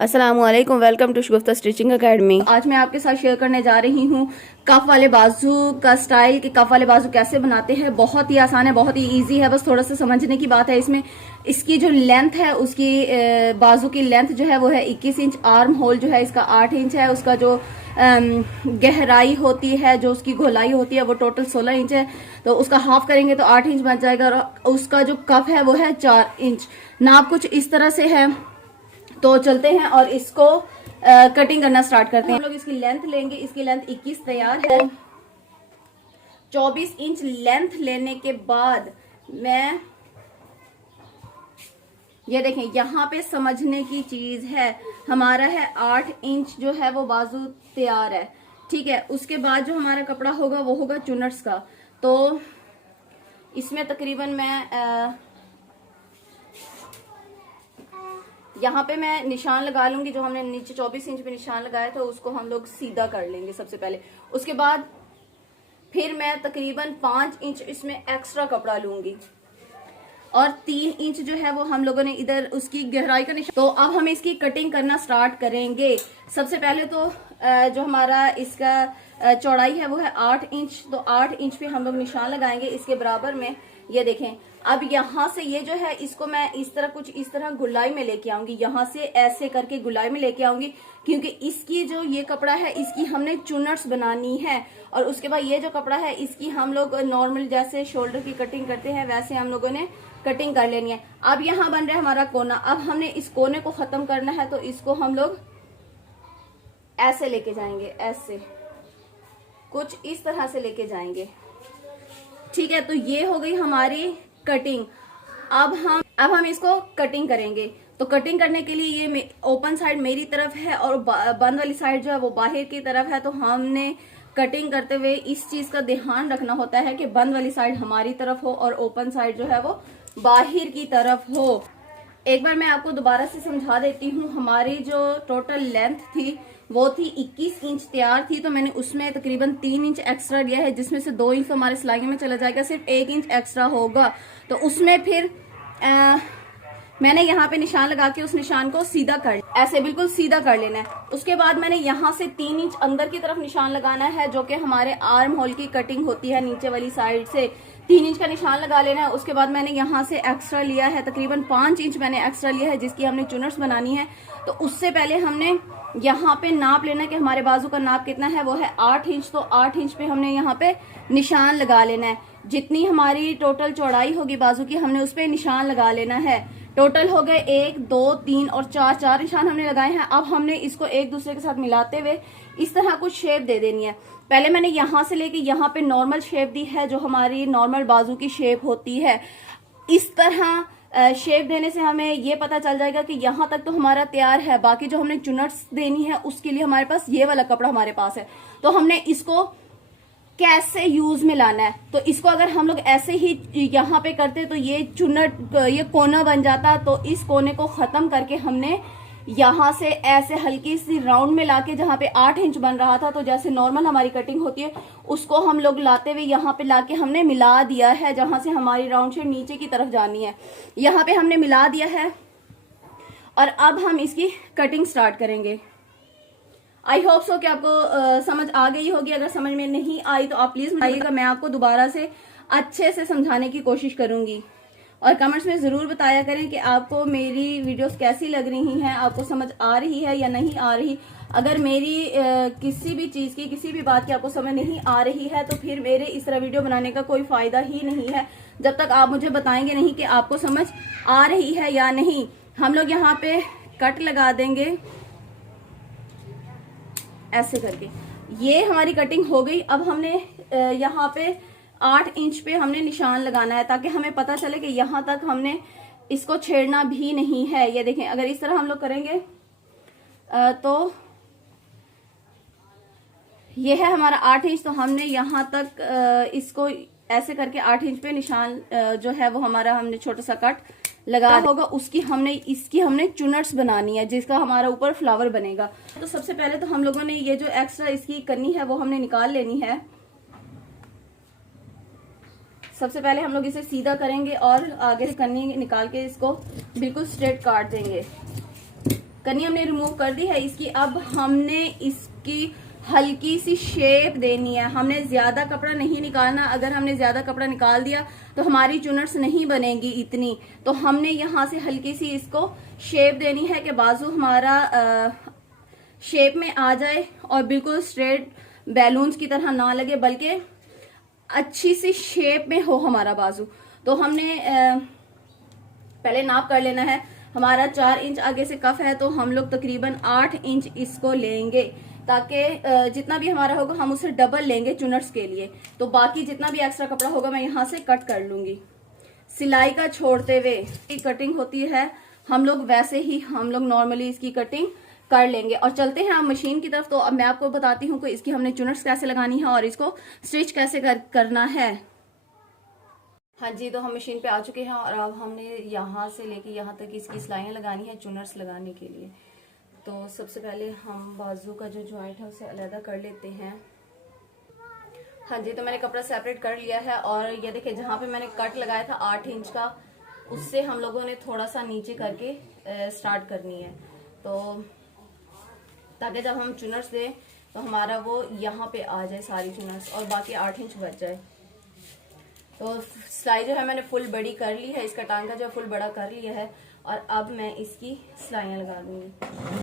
अस्सलामुअलैकुम, welcome to Shagufta stitching academy. आज मैं आपके साथ शेयर करने जा रही हूँ कफ वाले बाजू का स्टाइल कि कफ वाले बाजू कैसे बनाते हैं। बहुत ही आसान है, बहुत ही इजी है, बस थोड़ा सा समझने की बात है इसमें। इसकी जो लेंथ है, उसकी बाजू की लेंथ जो है वो है 21 इंच। आर्म होल जो है इसका 8 इंच है। उसका जो गहराई होती है, जो उसकी गोलाई होती है, वो टोटल 16 इंच है। तो उसका हाफ करेंगे तो 8 इंच बच जाएगा। और उसका जो कफ है वो है 4 इंच। नाप कुछ इस तरह से है। तो चलते हैं और इसको कटिंग करना स्टार्ट करते हैं। हम लोग इसकी लेंथ लेंगे। इसकी लेंथ 21 तैयार है। 24 इंच लेंथ लेने के बाद मैं ये देखें, यहाँ पे समझने की चीज है। हमारा है 8 इंच जो है वो बाजू तैयार है, ठीक है। उसके बाद जो हमारा कपड़ा होगा वो होगा चुनट्स का। तो इसमें तकरीबन मैं यहाँ पे मैं निशान लगा लूंगी। जो हमने नीचे 24 इंच पे निशान लगाया था उसको हम लोग सीधा कर लेंगे सबसे पहले। उसके बाद फिर मैं तकरीबन 5 इंच इसमें एक्स्ट्रा कपड़ा लूंगी और 3 इंच जो है वो हम लोगों ने इधर उसकी गहराई का निशान। तो अब हम इसकी कटिंग करना स्टार्ट करेंगे। सबसे पहले तो जो हमारा इसका चौड़ाई है वो है 8 इंच। तो 8 इंच पे हम लोग निशान लगाएंगे इसके बराबर में। ये देखें, अब यहाँ से ये जो है इसको मैं इस तरह कुछ इस तरह गुलाई में लेके आऊंगी। यहाँ से ऐसे करके गुलाई में लेके आऊंगी, क्योंकि इसकी जो ये कपड़ा है इसकी हमने चुनट्स बनानी है। और उसके बाद ये जो कपड़ा है इसकी हम लोग नॉर्मल जैसे शोल्डर की कटिंग करते हैं वैसे हम लोगों ने कटिंग कर लेनी है। अब यहाँ बन रहा है हमारा कोना। अब हमने इस कोने को खत्म करना है, तो इसको हम लोग ऐसे लेके जाएंगे, ऐसे कुछ इस तरह से लेके जाएंगे, ठीक है। तो ये हो गई हमारी कटिंग। अब हम इसको कटिंग करेंगे। तो कटिंग करने के लिए ये ओपन साइड मेरी तरफ है और बंद वाली साइड जो है वो बाहर की तरफ है। तो हमने कटिंग करते हुए इस चीज का ध्यान रखना होता है कि बंद वाली साइड हमारी तरफ हो और ओपन साइड जो है वो बाहर की तरफ हो। एक बार मैं आपको दोबारा से समझा देती हूँ। हमारी जो टोटल लेंथ थी वो थी 21 इंच तैयार थी। तो मैंने उसमें तकरीबन 3 इंच एक्स्ट्रा लिया है, जिसमें से 2 इंच तो हमारे सिलाई में चला जाएगा, सिर्फ 1 इंच एक्स्ट्रा होगा। तो उसमें फिर मैंने यहाँ पे निशान लगा के उस निशान को सीधा कर, ऐसे बिल्कुल सीधा कर लेना है। उसके बाद मैंने यहाँ से 3 इंच अंदर की तरफ निशान लगाना है, जो कि हमारे आर्म होल की कटिंग होती है नीचे वाली साइड से। 3 इंच का निशान लगा लेना है। उसके बाद मैंने यहाँ से एक्स्ट्रा लिया है, तकरीबन 5 इंच मैंने एक्स्ट्रा लिया है, जिसकी हमने चुनट्स बनानी है। तो उससे पहले हमने यहाँ पे नाप लेना है कि हमारे बाजू का नाप कितना है, वो है 8 इंच। तो 8 इंच पे हमने यहाँ पे निशान लगा लेना है। जितनी हमारी टोटल चौड़ाई होगी बाजू की, हमने उस पे निशान लगा लेना है। टोटल हो गए 1 2 3 और 4 निशान हमने लगाए हैं। अब हमने इसको एक दूसरे के साथ मिलाते हुए इस तरह कुछ शेप दे देनी है। पहले मैंने यहाँ से लेके यहाँ पे नॉर्मल शेप दी है, जो हमारी नॉर्मल बाजू की शेप होती है। इस तरह शेप देने से हमें ये पता चल जाएगा कि यहाँ तक तो हमारा तैयार है। बाकी जो हमने चुनट्स देनी है उसके लिए हमारे पास ये वाला कपड़ा हमारे पास है। तो हमने इसको कैसे यूज में लाना है, तो इसको अगर हम लोग ऐसे ही यहाँ पे करते तो ये चुनट, ये कोना बन जाता। तो इस कोने को खत्म करके हमने यहाँ से ऐसे हल्की सी राउंड में लाके, जहाँ पे 8 इंच बन रहा था, तो जैसे नॉर्मल हमारी कटिंग होती है उसको हम लोग लाते हुए यहाँ पे लाके हमने मिला दिया है, जहां से हमारी राउंड शेप नीचे की तरफ जानी है। यहाँ पे हमने मिला दिया है और अब हम इसकी कटिंग स्टार्ट करेंगे। आई होप सो कि आपको समझ आ गई होगी। अगर समझ में नहीं आई तो आप प्लीज बताइएगा, मैं आपको दोबारा से अच्छे से समझाने की कोशिश करूंगी। और कमेंट्स में जरूर बताया करें कि आपको मेरी वीडियोस कैसी लग रही हैं, आपको समझ आ रही है या नहीं आ रही। अगर मेरी किसी भी चीज की, किसी भी बात की आपको समझ नहीं आ रही है तो फिर मेरे इस तरह वीडियो बनाने का कोई फायदा ही नहीं है, जब तक आप मुझे बताएंगे नहीं कि आपको समझ आ रही है या नहीं। हम लोग यहाँ पे कट लगा देंगे ऐसे करके। ये हमारी कटिंग हो गई। अब हमने यहाँ पे 8 इंच पे हमने निशान लगाना है, ताकि हमें पता चले कि यहाँ तक हमने इसको छेड़ना भी नहीं है। ये देखें, अगर इस तरह हम लोग करेंगे तो ये है हमारा 8 इंच। तो हमने यहाँ तक इसको ऐसे करके 8 इंच पे निशान जो है वो हमारा हमने छोटा सा कट लगा होगा। इसकी हमने चुनट्स बनानी है, जिसका हमारा ऊपर फ्लावर बनेगा। तो सबसे पहले तो हम लोगों ने ये जो एक्स्ट्रा इसकी करनी है वो हमने निकाल लेनी है। सबसे पहले हम लोग इसे सीधा करेंगे और आगे से कन्नी निकाल के इसको बिल्कुल स्ट्रेट काट देंगे। कन्नी हमने रिमूव कर दी है इसकी। अब हमने इसकी हल्की सी शेप देनी है, हमने ज्यादा कपड़ा नहीं निकालना। अगर हमने ज्यादा कपड़ा निकाल दिया तो हमारी चुनट्स नहीं बनेगी इतनी। तो हमने यहाँ से हल्की सी इसको शेप देनी है कि बाजू हमारा शेप में आ जाए और बिल्कुल स्ट्रेट बैलून्स की तरह ना लगे, बल्कि अच्छी सी शेप में हो हमारा बाजू। तो हमने पहले नाप कर लेना है। हमारा 4 इंच आगे से कफ है, तो हम लोग तकरीबन 8 इंच इसको लेंगे, ताकि जितना भी हमारा होगा हम उसे डबल लेंगे चुनट्स के लिए। तो बाकी जितना भी एक्स्ट्रा कपड़ा होगा मैं यहाँ से कट कर लूंगी। सिलाई का छोड़ते हुए कटिंग होती है, हम लोग वैसे ही हम लोग नॉर्मली इसकी कटिंग कर लेंगे। और चलते हैं आप मशीन की तरफ। तो अब मैं आपको बताती हूँ कि इसकी हमने चुनट्स कैसे लगानी है और इसको स्टिच कैसे करना है। हाँ जी, तो हम मशीन पे आ चुके हैं और अब हमने यहाँ से लेके यहाँ तक इसकी सिलाइयाँ लगानी है चुनट्स लगाने के लिए। तो सबसे पहले हम बाजू का जो जॉइंट है उसे अलग कर लेते हैं। हाँ जी, तो मैंने कपड़ा सेपरेट कर लिया है और ये देखिए जहाँ पे मैंने कट लगाया था 8 इंच का, उससे हम लोगों ने थोड़ा सा नीचे करके स्टार्ट करनी है, तो ताकि जब हम चुनट्स दें तो हमारा वो यहाँ पे आ जाए सारी चुनट्स और बाकी 8 इंच बच जाए। तो सिलाई जो है मैंने फुल बड़ी कर ली है, इसका टांका जो फुल बड़ा कर लिया है और अब मैं इसकी सिलाइयाँ लगा दूंगी।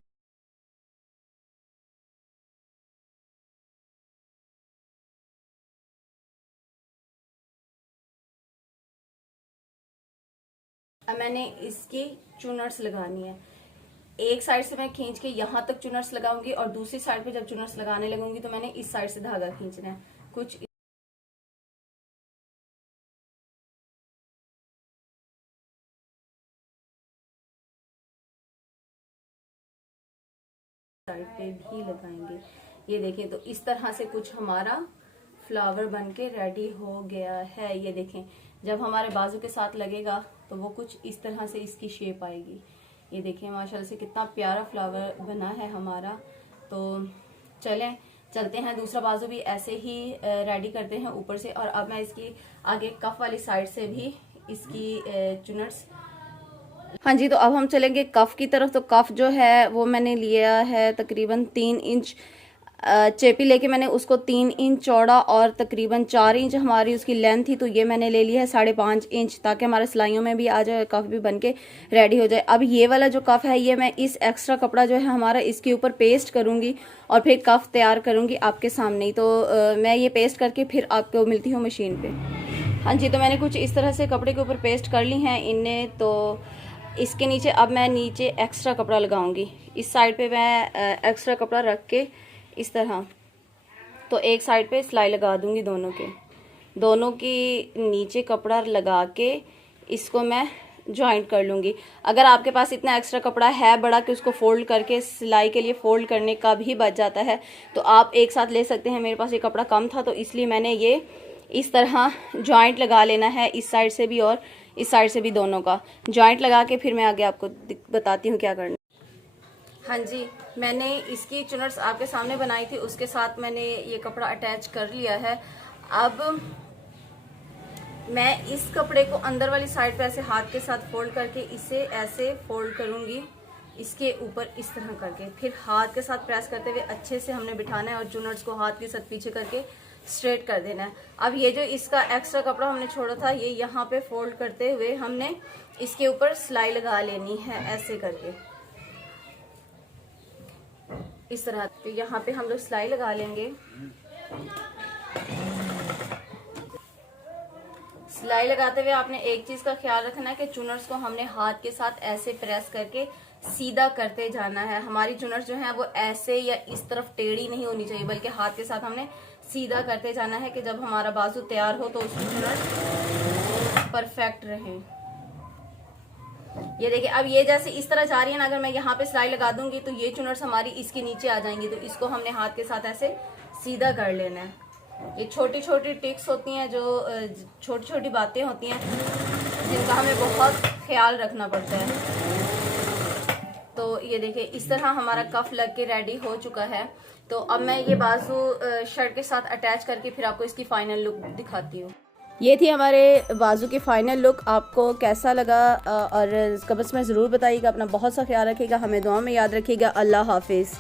अब मैंने इसकी चुनट्स लगानी है। एक साइड से मैं खींच के यहाँ तक चुनट्स लगाऊंगी और दूसरी साइड पे जब चुनट्स लगाने लगूंगी तो मैंने इस साइड से धागा खींचना है कुछ साइड पे भी लगाएंगे। ये देखिए, तो इस तरह से कुछ हमारा फ्लावर बनके रेडी हो गया है। ये देखें, जब हमारे बाजू के साथ लगेगा तो वो कुछ इस तरह से इसकी शेप आएगी। ये देखें माशाल्लाह से कितना प्यारा फ्लावर बना है हमारा। तो चलते हैं, दूसरा बाजू भी ऐसे ही रेडी करते हैं ऊपर से। और अब मैं इसकी आगे कफ वाली साइड से भी इसकी चुनट्स। हाँ जी, तो अब हम चलेंगे कफ की तरफ। तो कफ जो है वो मैंने लिया है तकरीबन 3 इंच चेपी लेके मैंने उसको 3 इंच चौड़ा और तकरीबन 4 इंच हमारी उसकी लेंथ थी। तो ये मैंने ले लिया है 5.5 इंच, ताकि हमारे सिलाइयों में भी आ जाए, कफ भी बनके रेडी हो जाए। अब ये वाला जो कफ है ये मैं इस एक्स्ट्रा कपड़ा जो है हमारा इसके ऊपर पेस्ट करूंगी और फिर कफ तैयार करूंगी आपके सामने ही। तो मैं ये पेस्ट करके फिर आपको मिलती हूँ मशीन पे। हाँ जी, तो मैंने कुछ इस तरह से कपड़े के ऊपर पेस्ट कर ली हैं इनने। तो इसके नीचे अब मैं नीचे एक्स्ट्रा कपड़ा लगाऊंगी। इस साइड पे मैं एक्स्ट्रा कपड़ा रख के इस तरह, तो एक साइड पे सिलाई लगा दूंगी दोनों की नीचे कपड़ा लगा के इसको मैं जॉइंट कर लूंगी। अगर आपके पास इतना एक्स्ट्रा कपड़ा है बड़ा कि उसको फोल्ड करके सिलाई के लिए फोल्ड करने का भी बच जाता है तो आप एक साथ ले सकते हैं। मेरे पास ये कपड़ा कम था तो इसलिए मैंने ये इस तरह जॉइंट लगा लेना है, इस साइड से भी और इस साइड से भी, दोनों का जॉइंट लगा के फिर मैं आगे आपको बताती हूँ क्या करना। हाँ जी, मैंने इसकी चुनट्स आपके सामने बनाई थी, उसके साथ मैंने ये कपड़ा अटैच कर लिया है। अब मैं इस कपड़े को अंदर वाली साइड पे ऐसे हाथ के साथ फोल्ड करके इसे ऐसे फोल्ड करूंगी इसके ऊपर इस तरह करके, फिर हाथ के साथ प्रेस करते हुए अच्छे से हमने बिठाना है और चुनट्स को हाथ के साथ पीछे करके स्ट्रेट कर देना है। अब ये जो इसका एक्स्ट्रा कपड़ा हमने छोड़ा था ये यहाँ पे फोल्ड करते हुए हमने इसके ऊपर सिलाई लगा लेनी है ऐसे करके, इस तरह। तो यहाँ पे हम लोग सिलाई लगा लेंगे। सिलाई लगाते हुए आपने एक चीज का ख्याल रखना है कि चुनट्स को हमने हाथ के साथ ऐसे प्रेस करके सीधा करते जाना है। हमारी चुनट्स जो है वो ऐसे या इस तरफ टेढ़ी नहीं होनी चाहिए, बल्कि हाथ के साथ हमने सीधा करते जाना है कि जब हमारा बाजू तैयार हो तो उसकी चुनट्स परफेक्ट रहे। ये देखिए, अब ये जैसे इस तरह जा रही है ना, अगर मैं यहाँ पे सिलाई लगा दूंगी तो ये चुनट्स हमारी इसके नीचे आ जाएंगी। तो इसको हमने हाथ के साथ ऐसे सीधा कर लेना है। ये छोटी छोटी टिक्स होती हैं, जो छोटी छोटी बातें होती हैं जिनका हमें बहुत ख्याल रखना पड़ता है। तो ये देखिए, इस तरह हमारा कफ लग के रेडी हो चुका है। तो अब मैं ये बाजू शर्ट के साथ अटैच करके फिर आपको इसकी फाइनल लुक दिखाती हूँ। ये थी हमारे बाजू की फ़ाइनल लुक। आपको कैसा लगा और कमेंट्स में ज़रूर बताइएगा। अपना बहुत सा ख्याल रखिएगा, हमें दुआ में याद रखिएगा। अल्लाह हाफिज़।